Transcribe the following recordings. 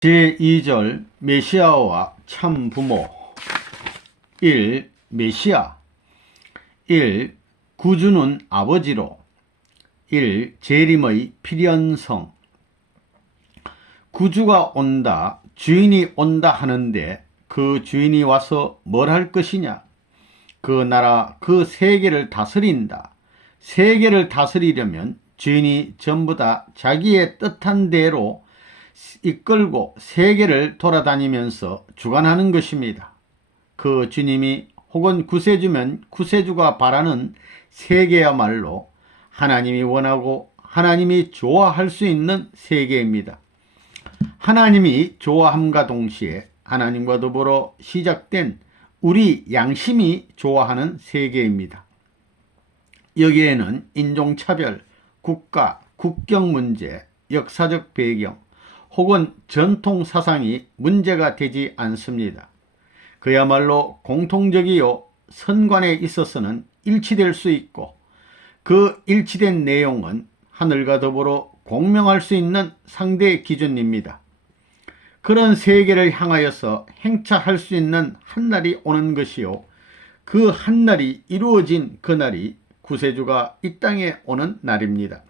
제2절 메시아와 참부모. 1. 메시아. 1. 구주는 아버지로. 1. 재림의 필연성. 구주가 온다, 주인이 온다 하는데 그 주인이 와서 뭘 할 것이냐? 그 나라, 그 세계를 다스린다. 세계를 다스리려면 주인이 전부 다 자기의 뜻한 대로 이끌고 세계를 돌아다니면서 주관하는 것입니다. 그 주님이 혹은 구세주면 구세주가 바라는 세계야말로 하나님이 원하고 하나님이 좋아할 수 있는 세계입니다. 하나님이 좋아함과 동시에 하나님과 더불어 시작된 우리 양심이 좋아하는 세계입니다. 여기에는 인종차별, 국가, 국경 문제, 역사적 배경, 혹은 전통 사상이 문제가 되지 않습니다. 그야말로 공통적이요 선관에 있어서는 일치될 수 있고 그 일치된 내용은 하늘과 더불어 공명할 수 있는 상대 기준입니다. 그런 세계를 향하여서 행차할 수 있는 한날이 오는 것이요, 그 한날이 이루어진 그날이 구세주가 이 땅에 오는 날입니다.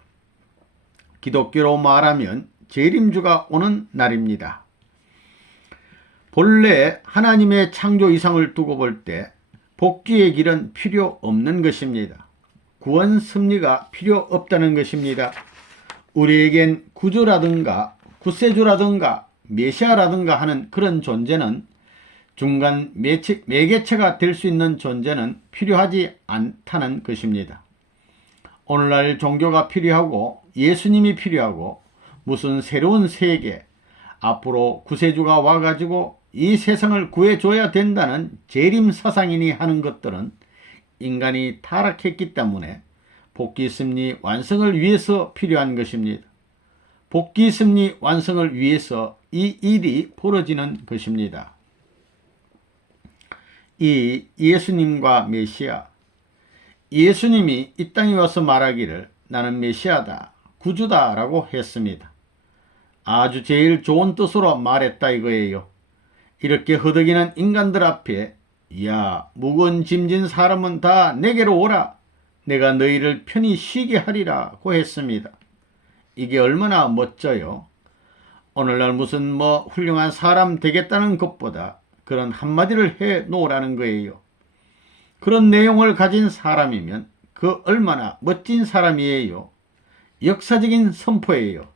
기독교로 말하면 재림주가 오는 날입니다. 본래 하나님의 창조 이상을 두고 볼 때 복귀의 길은 필요 없는 것입니다. 구원 섭리가 필요 없다는 것입니다. 우리에겐 구주라든가 구세주라든가 메시아라든가 하는 그런 존재는 중간 매개체가 될 수 있는 존재는 필요하지 않다는 것입니다. 오늘날 종교가 필요하고 예수님이 필요하고 무슨 새로운 세계, 앞으로 구세주가 와가지고 이 세상을 구해줘야 된다는 재림 사상인이 하는 것들은 인간이 타락했기 때문에 복귀 섭리 완성을 위해서 필요한 것입니다. 복귀 섭리 완성을 위해서 이 일이 벌어지는 것입니다. 이 예수님과 메시아. 예수님이 이 땅에 와서 말하기를 나는 메시아다, 구주다 라고 했습니다. 아주 제일 좋은 뜻으로 말했다 이거예요. 이렇게 허덕이는 인간들 앞에 야, 무거운 짐진 사람은 다 내게로 오라, 내가 너희를 편히 쉬게 하리라고 했습니다. 이게 얼마나 멋져요. 오늘날 무슨 훌륭한 사람 되겠다는 것보다 그런 한마디를 해 놓으라는 거예요. 그런 내용을 가진 사람이면 그 얼마나 멋진 사람이에요. 역사적인 선포예요.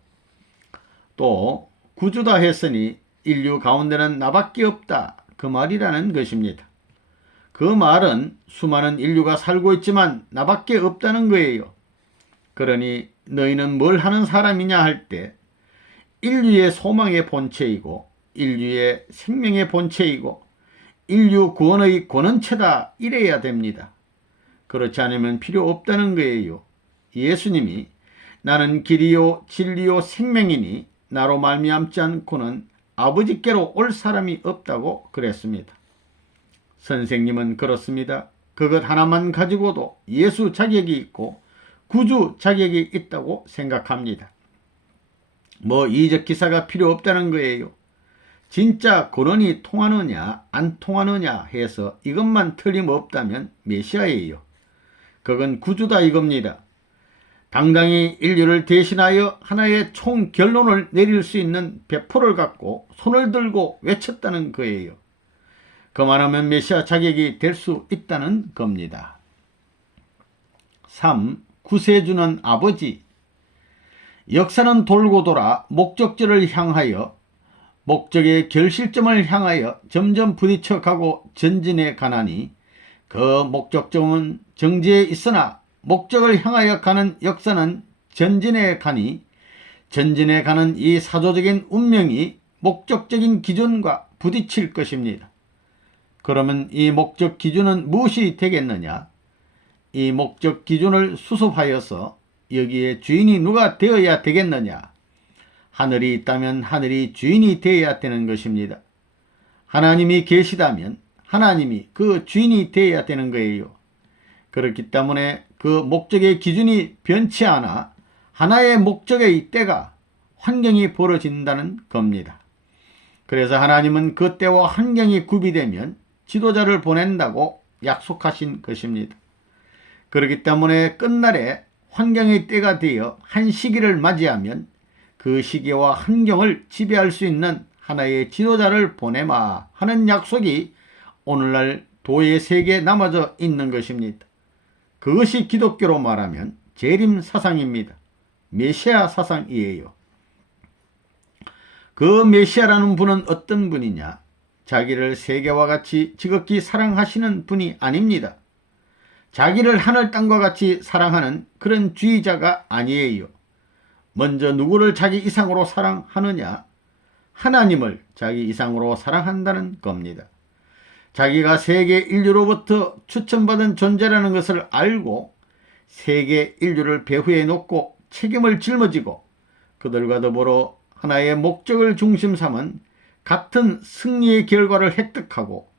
또 구주다 했으니 인류 가운데는 나밖에 없다, 그 말이라는 것입니다. 그 말은 수많은 인류가 살고 있지만 나밖에 없다는 거예요. 그러니 너희는 뭘 하는 사람이냐 할 때 인류의 소망의 본체이고 인류의 생명의 본체이고 인류 구원의 권원체다 이래야 됩니다. 그렇지 않으면 필요 없다는 거예요. 예수님이 나는 길이요 진리요 생명이니 나로 말미암지 않고는 아버지께로 올 사람이 없다고 그랬습니다. 선생님은 그렇습니다. 그것 하나만 가지고도 예수 자격이 있고 구주 자격이 있다고 생각합니다. 이적 기사가 필요 없다는 거예요. 진짜 권원이 통하느냐 안 통하느냐 해서 이것만 틀림없다면 메시아예요. 그건 구주다 이겁니다. 당당히 인류를 대신하여 하나의 총 결론을 내릴 수 있는 배포를 갖고 손을 들고 외쳤다는 거예요. 그만하면 메시아 자격이 될 수 있다는 겁니다. 3. 구세주는 아버지. 역사는 돌고 돌아 목적지를 향하여, 목적의 결실점을 향하여 점점 부딪혀 가고 전진해 가나니 그 목적점은 정지해 있으나 목적을 향하여 가는 역사는 전진해 가니 전진해 가는 이 사조적인 운명이 목적적인 기준과 부딪힐 것입니다. 그러면 이 목적 기준은 무엇이 되겠느냐? 이 목적 기준을 수습하여서 여기에 주인이 누가 되어야 되겠느냐? 하늘이 있다면 하늘이 주인이 되어야 되는 것입니다. 하나님이 계시다면 하나님이 그 주인이 되어야 되는 거예요. 그렇기 때문에 그 목적의 기준이 변치 않아 하나의 목적의 때가 환경이 벌어진다는 겁니다. 그래서 하나님은 그 때와 환경이 구비되면 지도자를 보낸다고 약속하신 것입니다. 그렇기 때문에 끝날에 환경의 때가 되어 한 시기를 맞이하면 그 시기와 환경을 지배할 수 있는 하나의 지도자를 보내마 하는 약속이 오늘날 도의 세계에 남아져 있는 것입니다. 그것이 기독교로 말하면 재림 사상입니다. 메시아 사상이에요. 그 메시아라는 분은 어떤 분이냐? 자기를 세계와 같이 지극히 사랑하시는 분이 아닙니다. 자기를 하늘 땅과 같이 사랑하는 그런 주의자가 아니에요. 먼저 누구를 자기 이상으로 사랑하느냐? 하나님을 자기 이상으로 사랑한다는 겁니다. 자기가 세계 인류로부터 추천받은 존재라는 것을 알고 세계 인류를 배후에 놓고 책임을 짊어지고 그들과 더불어 하나의 목적을 중심 삼은 같은 승리의 결과를 획득하고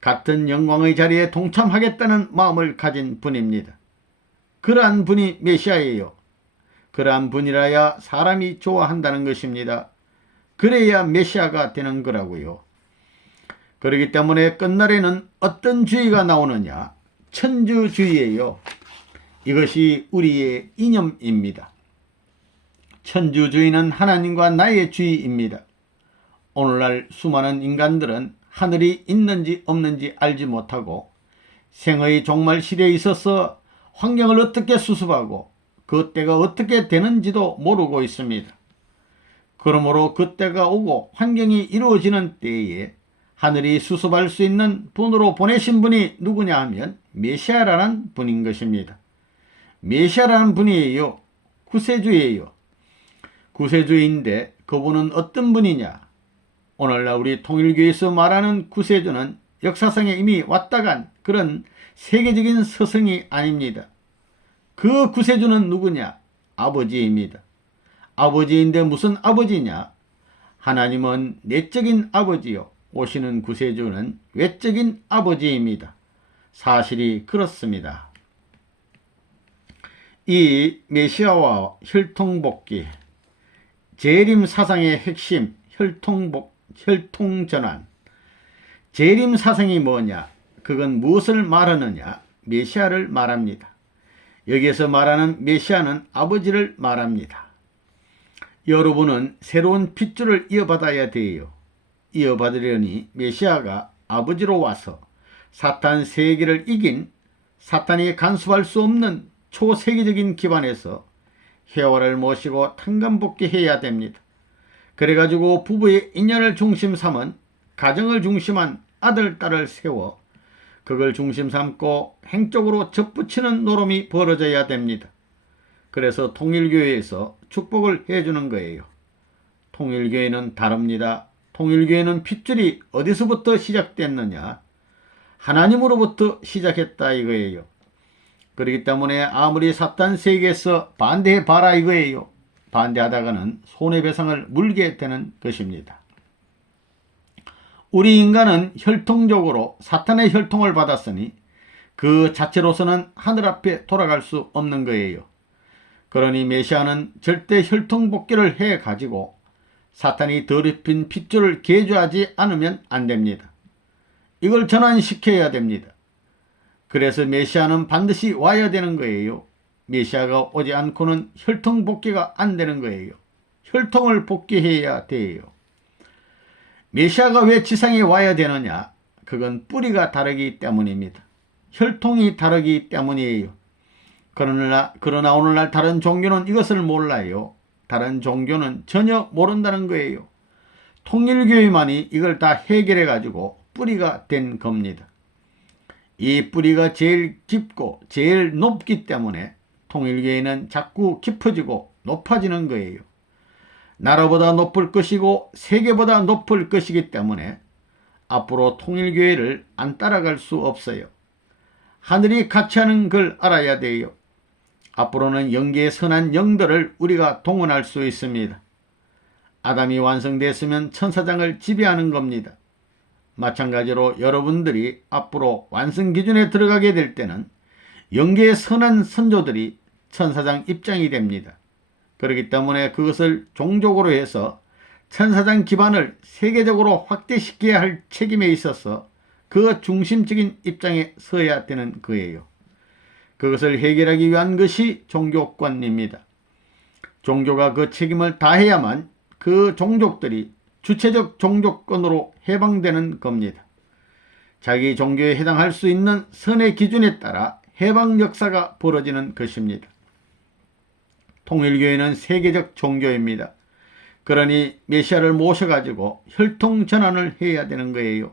같은 영광의 자리에 동참하겠다는 마음을 가진 분입니다. 그러한 분이 메시아예요. 그러한 분이라야 사람이 좋아한다는 것입니다. 그래야 메시아가 되는 거라고요. 그렇기 때문에 끝날에는 어떤 주의가 나오느냐? 천주주의예요. 이것이 우리의 이념입니다. 천주주의는 하나님과 나의 주의입니다. 오늘날 수많은 인간들은 하늘이 있는지 없는지 알지 못하고 생의 종말 시대에 있어서 환경을 어떻게 수습하고 그 때가 어떻게 되는지도 모르고 있습니다. 그러므로 그 때가 오고 환경이 이루어지는 때에 하늘이 수습할 수 있는 분으로 보내신 분이 누구냐 하면 메시아라는 분인 것입니다. 메시아라는 분이에요. 구세주예요. 구세주인데 그분은 어떤 분이냐? 오늘날 우리 통일교에서 말하는 구세주는 역사상에 이미 왔다 간 그런 세계적인 스승이 아닙니다. 그 구세주는 누구냐? 아버지입니다. 아버지인데 무슨 아버지냐? 하나님은 내적인 아버지요. 오시는 구세주는 외적인 아버지입니다. 사실이 그렇습니다. 이 메시아와 혈통복귀, 재림 사상의 핵심, 혈통전환. 재림 사상이 뭐냐? 그건 무엇을 말하느냐? 메시아를 말합니다. 여기에서 말하는 메시아는 아버지를 말합니다. 여러분은 새로운 핏줄을 이어받아야 돼요. 이어받으려니 메시아가 아버지로 와서 사탄 세계를 이긴 사탄이 간섭할 수 없는 초세계적인 기반에서 회화를 모시고 탄감복귀해야 됩니다. 그래가지고 부부의 인연을 중심 삼은 가정을 중심한 아들, 딸을 세워 그걸 중심 삼고 행적으로 접붙이는 노름이 벌어져야 됩니다. 그래서 통일교회에서 축복을 해주는 거예요. 통일교회는 다릅니다. 통일교회는 핏줄이 어디서부터 시작됐느냐? 하나님으로부터 시작했다 이거예요. 그렇기 때문에 아무리 사탄 세계에서 반대해봐라 이거예요. 반대하다가는 손해배상을 물게 되는 것입니다. 우리 인간은 혈통적으로 사탄의 혈통을 받았으니 그 자체로서는 하늘 앞에 돌아갈 수 없는 거예요. 그러니 메시아는 절대 혈통복귀를 해가지고 사탄이 더럽힌 핏줄을 개조하지 않으면 안 됩니다. 이걸 전환시켜야 됩니다. 그래서 메시아는 반드시 와야 되는 거예요. 메시아가 오지 않고는 혈통 복귀가 안 되는 거예요. 혈통을 복귀해야 돼요. 메시아가 왜 지상에 와야 되느냐? 그건 뿌리가 다르기 때문입니다. 혈통이 다르기 때문이에요. 그러나 오늘날 다른 종교는 이것을 몰라요. 다른 종교는 전혀 모른다는 거예요. 통일교회만이 이걸 다 해결해 가지고 뿌리가 된 겁니다. 이 뿌리가 제일 깊고 제일 높기 때문에 통일교회는 자꾸 깊어지고 높아지는 거예요. 나라보다 높을 것이고 세계보다 높을 것이기 때문에 앞으로 통일교회를 안 따라갈 수 없어요. 하늘이 같이 하는 걸 알아야 돼요. 앞으로는 영계의 선한 영들을 우리가 동원할 수 있습니다. 아담이 완성됐으면 천사장을 지배하는 겁니다. 마찬가지로 여러분들이 앞으로 완성 기준에 들어가게 될 때는 영계의 선한 선조들이 천사장 입장이 됩니다. 그렇기 때문에 그것을 종족으로 해서 천사장 기반을 세계적으로 확대시켜야 할 책임에 있어서 그 중심적인 입장에 서야 되는 거예요. 그것을 해결하기 위한 것이 종교권입니다. 종교가 그 책임을 다해야만 그 종족들이 주체적 종교권으로 해방되는 겁니다. 자기 종교에 해당할 수 있는 선의 기준에 따라 해방 역사가 벌어지는 것입니다. 통일교회는 세계적 종교입니다. 그러니 메시아를 모셔가지고 혈통전환을 해야 되는 거예요.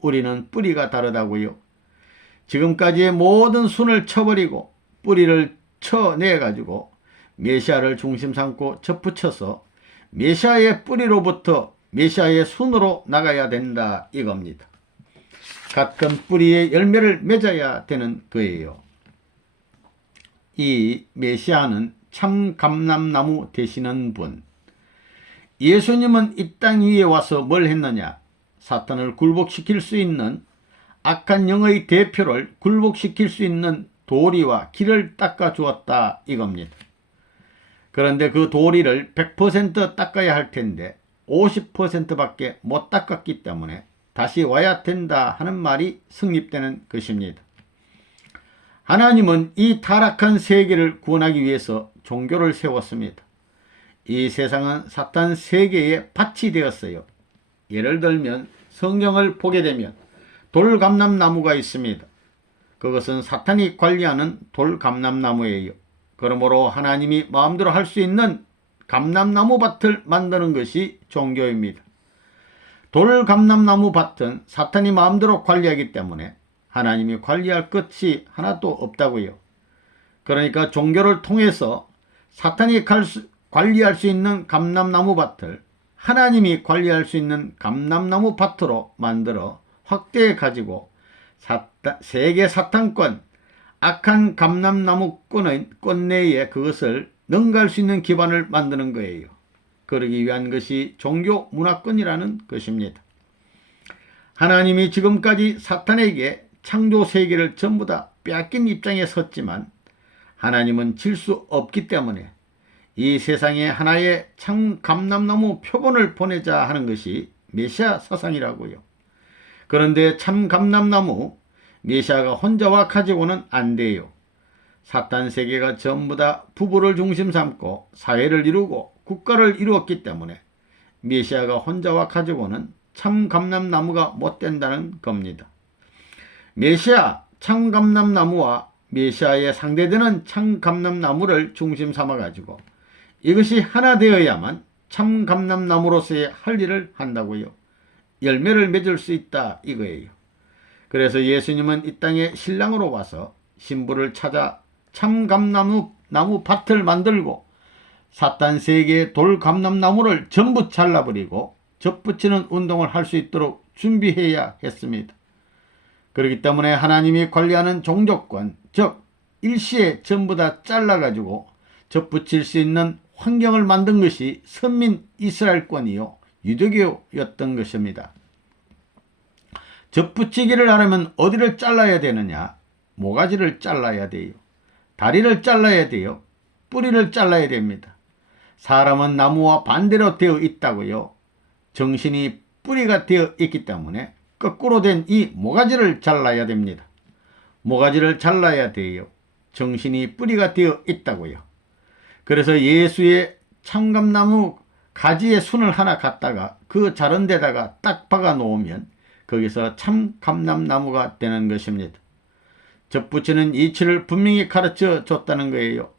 우리는 뿌리가 다르다고요. 지금까지의 모든 순을 쳐버리고 뿌리를 쳐내가지고 메시아를 중심 삼고 접붙여서 메시아의 뿌리로부터 메시아의 순으로 나가야 된다 이겁니다. 같은 뿌리의 열매를 맺어야 되는 거예요. 이 메시아는 참 감람나무 되시는 분. 예수님은 이 땅 위에 와서 뭘 했느냐? 사탄을 굴복시킬 수 있는 악한 영의 대표를 굴복시킬 수 있는 도리와 길을 닦아 주었다 이겁니다. 그런데 그 도리를 100% 닦아야 할 텐데 50%밖에 못 닦았기 때문에 다시 와야 된다 하는 말이 성립되는 것입니다. 하나님은 이 타락한 세계를 구원하기 위해서 종교를 세웠습니다. 이 세상은 사탄 세계의 밭이 되었어요. 예를 들면 성경을 보게 되면 돌감람나무가 있습니다. 그것은 사탄이 관리하는 돌감람나무예요. 그러므로 하나님이 마음대로 할 수 있는 감람나무 밭을 만드는 것이 종교입니다. 돌감람나무 밭은 사탄이 마음대로 관리하기 때문에 하나님이 관리할 것이 하나도 없다고요. 그러니까 종교를 통해서 사탄이 관리할 수 있는 감람나무 밭을 하나님이 관리할 수 있는 감람나무 밭으로 만들어 확대해 가지고 세계 사탄권, 악한 감람나무권의 내에 그것을 능가할 수 있는 기반을 만드는 거예요. 그러기 위한 것이 종교 문화권이라는 것입니다. 하나님이 지금까지 사탄에게 창조 세계를 전부 다 빼앗긴 입장에 섰지만 하나님은 질 수 없기 때문에 이 세상에 하나의 참 감람나무 표본을 보내자 하는 것이 메시아 사상이라고요. 그런데 참 감람나무 메시아가 혼자와 가지고는 안 돼요. 사탄 세계가 전부 다 부부를 중심 삼고 사회를 이루고 국가를 이루었기 때문에 메시아가 혼자와 가지고는 참 감람나무가 못 된다는 겁니다. 메시아 참 감람나무와 메시아에 상대되는 참 감람나무를 중심 삼아 가지고 이것이 하나 되어야만 참 감람나무로서의 할 일을 한다고요. 열매를 맺을 수 있다 이거예요. 그래서 예수님은 이 땅에 신랑으로 와서 신부를 찾아 참 감람나무 밭을 만들고 사탄 세계의 돌 감람나무를 전부 잘라버리고 접붙이는 운동을 할 수 있도록 준비해야 했습니다. 그렇기 때문에 하나님이 관리하는 종교권, 즉 일시에 전부 다 잘라가지고 접붙일 수 있는 환경을 만든 것이 선민 이스라엘권이요 유대교였던 것입니다. 접붙이기를 하려면 어디를 잘라야 되느냐? 모가지를 잘라야 돼요. 다리를 잘라야 돼요. 뿌리를 잘라야 됩니다. 사람은 나무와 반대로 되어 있다고요. 정신이 뿌리가 되어 있기 때문에 거꾸로 된 이 모가지를 잘라야 됩니다. 모가지를 잘라야 돼요. 정신이 뿌리가 되어 있다고요. 그래서 예수의 참감나무 가지의 순을 하나 갖다가 그 자른 데다가 딱 박아 놓으면 거기서 참 감람나무가 되는 것입니다. 접붙이는 이치를 분명히 가르쳐 줬다는 거예요.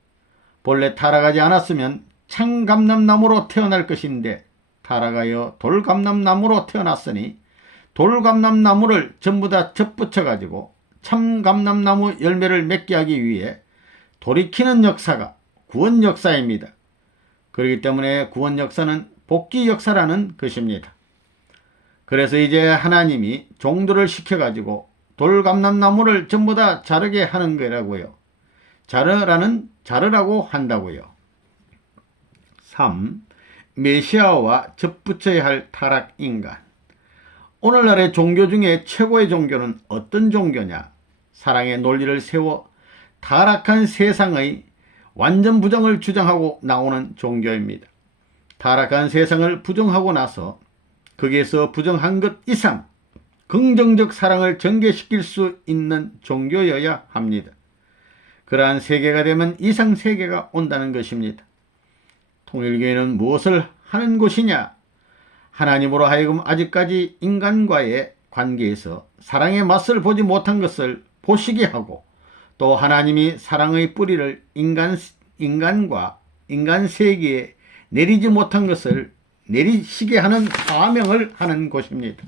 본래 타락하지 않았으면 참 감람나무로 태어날 것인데 타락하여 돌감람나무로 태어났으니 돌감람나무를 전부 다 접붙여 가지고 참 감람나무 열매를 맺게 하기 위해 돌이키는 역사가 구원 역사입니다. 그렇기 때문에 구원 역사는 복귀 역사라는 것입니다. 그래서 이제 하나님이 종들을 시켜가지고 돌감람나무를 전부 다 자르게 하는 거라고요. 자르라고 한다고요. 3. 메시아와 접붙여야 할 타락 인간. 오늘날의 종교 중에 최고의 종교는 어떤 종교냐? 사랑의 논리를 세워 타락한 세상의 완전 부정을 주장하고 나오는 종교입니다. 타락한 세상을 부정하고 나서 거기에서 부정한 것 이상 긍정적 사랑을 전개시킬 수 있는 종교여야 합니다. 그러한 세계가 되면 이상 세계가 온다는 것입니다. 통일교회는 무엇을 하는 곳이냐? 하나님으로 하여금 아직까지 인간과의 관계에서 사랑의 맛을 보지 못한 것을 보시게 하고, 또 하나님이 사랑의 뿌리를 인간과 인간 세계에 내리지 못한 것을 내리시게 하는 사명을 하는 곳입니다.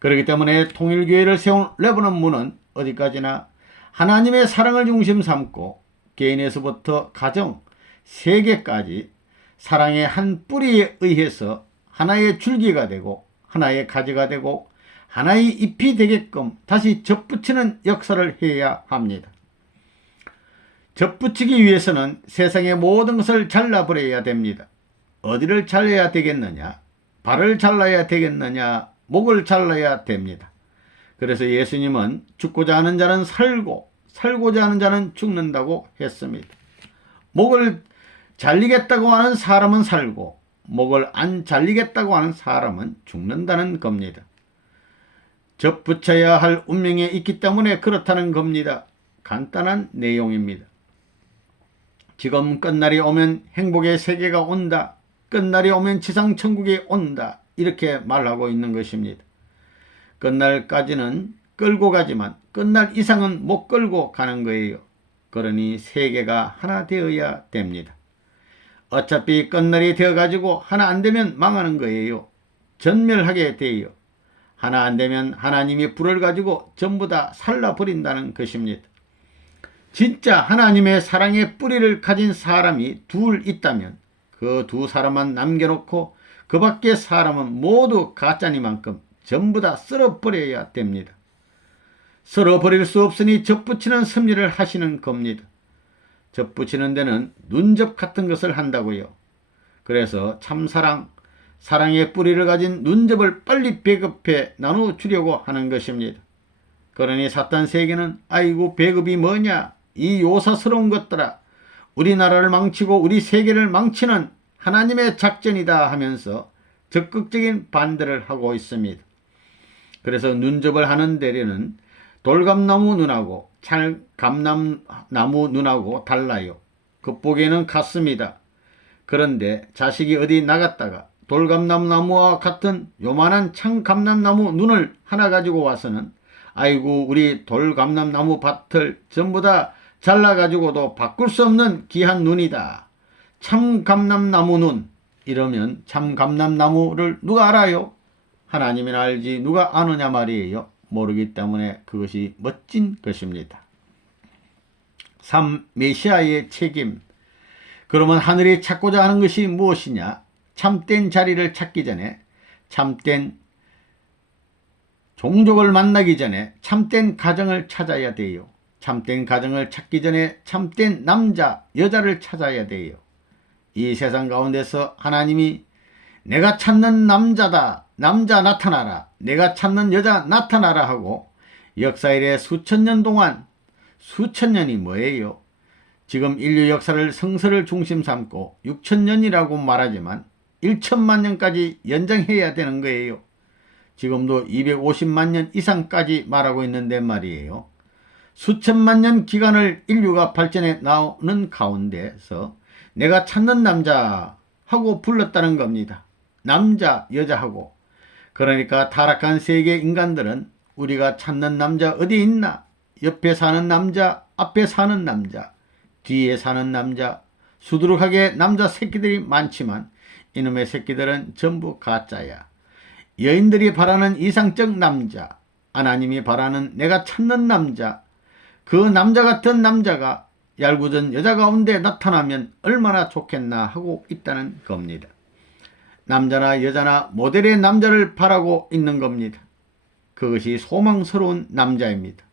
그렇기 때문에 통일교회를 세운 레버넌 문은 어디까지나 하나님의 사랑을 중심 삼고 개인에서부터 가정, 세계까지 사랑의 한 뿌리에 의해서 하나의 줄기가 되고 하나의 가지가 되고 하나의 잎이 되게끔 다시 접붙이는 역사를 해야 합니다. 접붙이기 위해서는 세상의 모든 것을 잘라버려야 됩니다. 어디를 잘라야 되겠느냐? 발을 잘라야 되겠느냐? 목을 잘라야 됩니다. 그래서 예수님은 죽고자 하는 자는 살고 살고자 하는 자는 죽는다고 했습니다. 목을 잘리겠다고 하는 사람은 살고 목을 안 잘리겠다고 하는 사람은 죽는다는 겁니다. 접붙여야 할 운명에 있기 때문에 그렇다는 겁니다. 간단한 내용입니다. 지금 끝날이 오면 행복의 세계가 온다. 끝날이 오면 지상천국이 온다. 이렇게 말하고 있는 것입니다. 끝날까지는 끌고 가지만 끝날 이상은 못 끌고 가는 거예요. 그러니 세계가 하나 되어야 됩니다. 어차피 끝날이 되어가지고 하나 안 되면 망하는 거예요. 전멸하게 돼요. 하나 안 되면 하나님이 불을 가지고 전부 다 살라버린다는 것입니다. 진짜 하나님의 사랑의 뿌리를 가진 사람이 둘 있다면 그 두 사람만 남겨놓고 그 밖의 사람은 모두 가짜니만큼 전부 다 쓸어버려야 됩니다. 쓸어버릴 수 없으니 접붙이는 섭리를 하시는 겁니다. 접붙이는 데는 눈접 같은 것을 한다고요. 그래서 참사랑, 사랑의 뿌리를 가진 눈접을 빨리 배급해 나눠주려고 하는 것입니다. 그러니 사탄 세계는 아이고 배급이 뭐냐, 이 요사스러운 것들아, 우리나라를 망치고 우리 세계를 망치는 하나님의 작전이다 하면서 적극적인 반대를 하고 있습니다. 그래서 눈접을 하는 데에는 돌감나무 눈하고 찰감나무 눈하고 달라요. 겉보기에는 같습니다. 그런데 자식이 어디 나갔다가 돌감나무와 같은 요만한 창감나무 눈을 하나 가지고 와서는 아이고 우리 돌감나무 밭을 전부 다 잘라가지고도 바꿀 수 없는 귀한 눈이다. 참감나무 눈. 이러면 참감나무를 누가 알아요? 하나님이나 알지 누가 아느냐 말이에요. 모르기 때문에 그것이 멋진 것입니다. 3. 메시아의 책임. 그러면 하늘이 찾고자 하는 것이 무엇이냐? 참된 자리를 찾기 전에, 참된 종족을 만나기 전에 참된 가정을 찾아야 돼요. 참된 가정을 찾기 전에 참된 남자, 여자를 찾아야 돼요. 이 세상 가운데서 하나님이 내가 찾는 남자다, 남자 나타나라, 내가 찾는 여자 나타나라 하고 역사 이래 수천 년 동안, 수천 년이 뭐예요? 지금 인류 역사를 성서를 중심 삼고 6천년이라고 말하지만 1천만 년까지 연장해야 되는 거예요. 지금도 250만 년 이상까지 말하고 있는데 말이에요. 수천만 년 기간을 인류가 발전해 나오는 가운데서 내가 찾는 남자 하고 불렀다는 겁니다. 남자, 여자하고. 그러니까 타락한 세계 인간들은 우리가 찾는 남자 어디 있나? 옆에 사는 남자, 앞에 사는 남자, 뒤에 사는 남자, 수두룩하게 남자 새끼들이 많지만 이놈의 새끼들은 전부 가짜야. 여인들이 바라는 이상적 남자, 하나님이 바라는 내가 찾는 남자, 그 남자 같은 남자가 얄궂은 여자 가운데 나타나면 얼마나 좋겠나 하고 있다는 겁니다. 남자나 여자나 모델의 남자를 바라고 있는 겁니다. 그것이 소망스러운 남자입니다.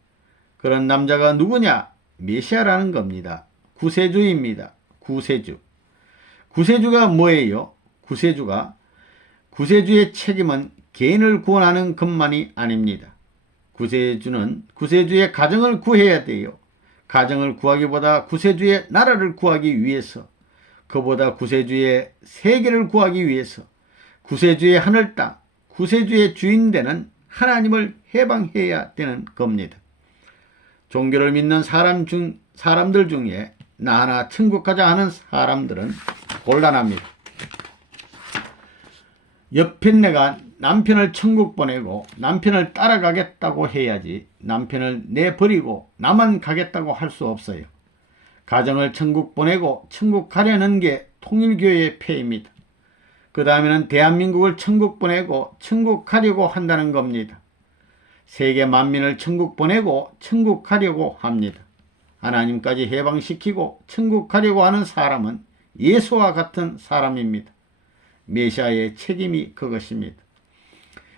그런 남자가 누구냐? 메시아라는 겁니다. 구세주입니다. 구세주. 구세주가 뭐예요? 구세주의 책임은 개인을 구원하는 것만이 아닙니다. 구세주는 구세주의 가정을 구해야 돼요. 가정을 구하기보다 구세주의 나라를 구하기 위해서 그보다 구세주의 세계를 구하기 위해서 구세주의 하늘 땅, 구세주의 주인 되는 하나님을 해방해야 되는 겁니다. 종교를 믿는 사람들 중에 나 하나 천국 가자 하는 사람들은 곤란합니다. 옆편네가 남편을 천국 보내고 남편을 따라가겠다고 해야지 남편을 내버리고 나만 가겠다고 할 수 없어요. 가정을 천국 보내고 천국 가려는 게 통일교회의 폐입니다. 그 다음에는 대한민국을 천국 보내고 천국 가려고 한다는 겁니다. 세계 만민을 천국 보내고 천국 가려고 합니다. 하나님까지 해방시키고 천국 가려고 하는 사람은 예수와 같은 사람입니다. 메시아의 책임이 그것입니다.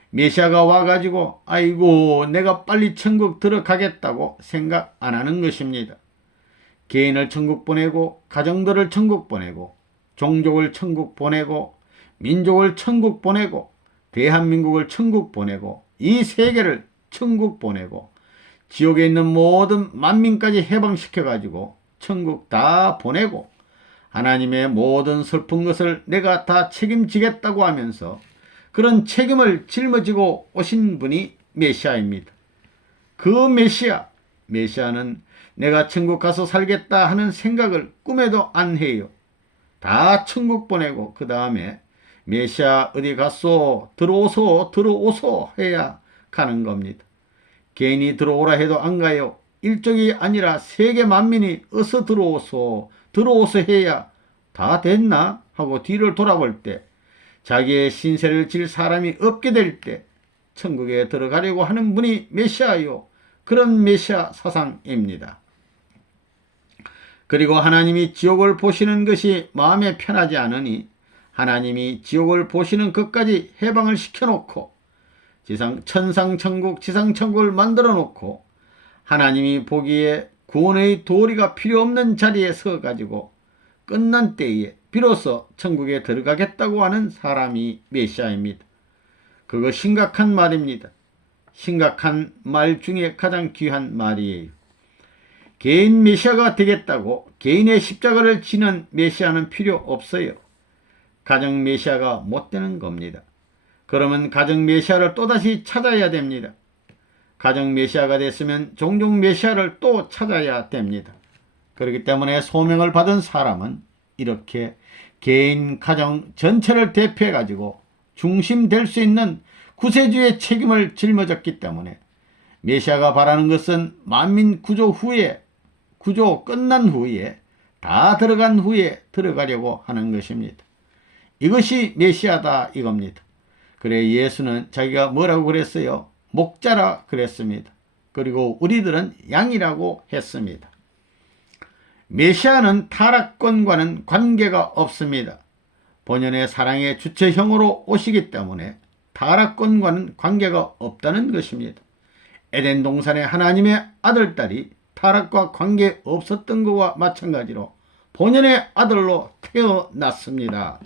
메시아가 와가지고 아이고 내가 빨리 천국 들어가겠다고 생각 안 하는 것입니다. 개인을 천국 보내고 가정들을 천국 보내고 종족을 천국 보내고 민족을 천국 보내고 대한민국을 천국 보내고 이 세계를 천국 보내고 지옥에 있는 모든 만민까지 해방시켜가지고 천국 다 보내고 하나님의 모든 슬픈 것을 내가 다 책임지겠다고 하면서 그런 책임을 짊어지고 오신 분이 메시아입니다. 그 메시아는 내가 천국 가서 살겠다 하는 생각을 꿈에도 안 해요. 다 천국 보내고 그 다음에 메시아 어디 갔소? 들어오소 해야 가는 겁니다. 개인이 들어오라 해도 안 가요. 일족이 아니라 세계 만민이 어서 들어오소 해야 다 됐나 하고 뒤를 돌아볼 때 자기의 신세를 질 사람이 없게 될 때 천국에 들어가려고 하는 분이 메시아요. 그런 메시아 사상입니다. 그리고 하나님이 지옥을 보시는 것이 마음에 편하지 않으니 하나님이 지옥을 보시는 것까지 해방을 시켜놓고 천상천국 지상천국을 만들어 놓고 하나님이 보기에 구원의 도리가 필요 없는 자리에 서가지고 끝난 때에 비로소 천국에 들어가겠다고 하는 사람이 메시아입니다. 그거 심각한 말입니다. 심각한 말 중에 가장 귀한 말이에요. 개인 메시아가 되겠다고 개인의 십자가를 지는 메시아는 필요 없어요. 가정 메시아가 못 되는 겁니다. 그러면 가정 메시아를 또다시 찾아야 됩니다. 가정 메시아가 됐으면 종종 메시아를 또 찾아야 됩니다. 그렇기 때문에 소명을 받은 사람은 이렇게 개인, 가정 전체를 대표해 가지고 중심 될 수 있는 구세주의 책임을 짊어졌기 때문에 메시아가 바라는 것은 만민 구조 끝난 후에 다 들어간 후에 들어가려고 하는 것입니다. 이것이 메시아다 이겁니다. 그래 예수는 자기가 뭐라고 그랬어요? 목자라 그랬습니다. 그리고 우리들은 양이라고 했습니다. 메시아는 타락권과는 관계가 없습니다. 본연의 사랑의 주체형으로 오시기 때문에 타락권과는 관계가 없다는 것입니다. 에덴 동산의 하나님의 아들딸이 타락과 관계 없었던 것과 마찬가지로 본연의 아들로 태어났습니다.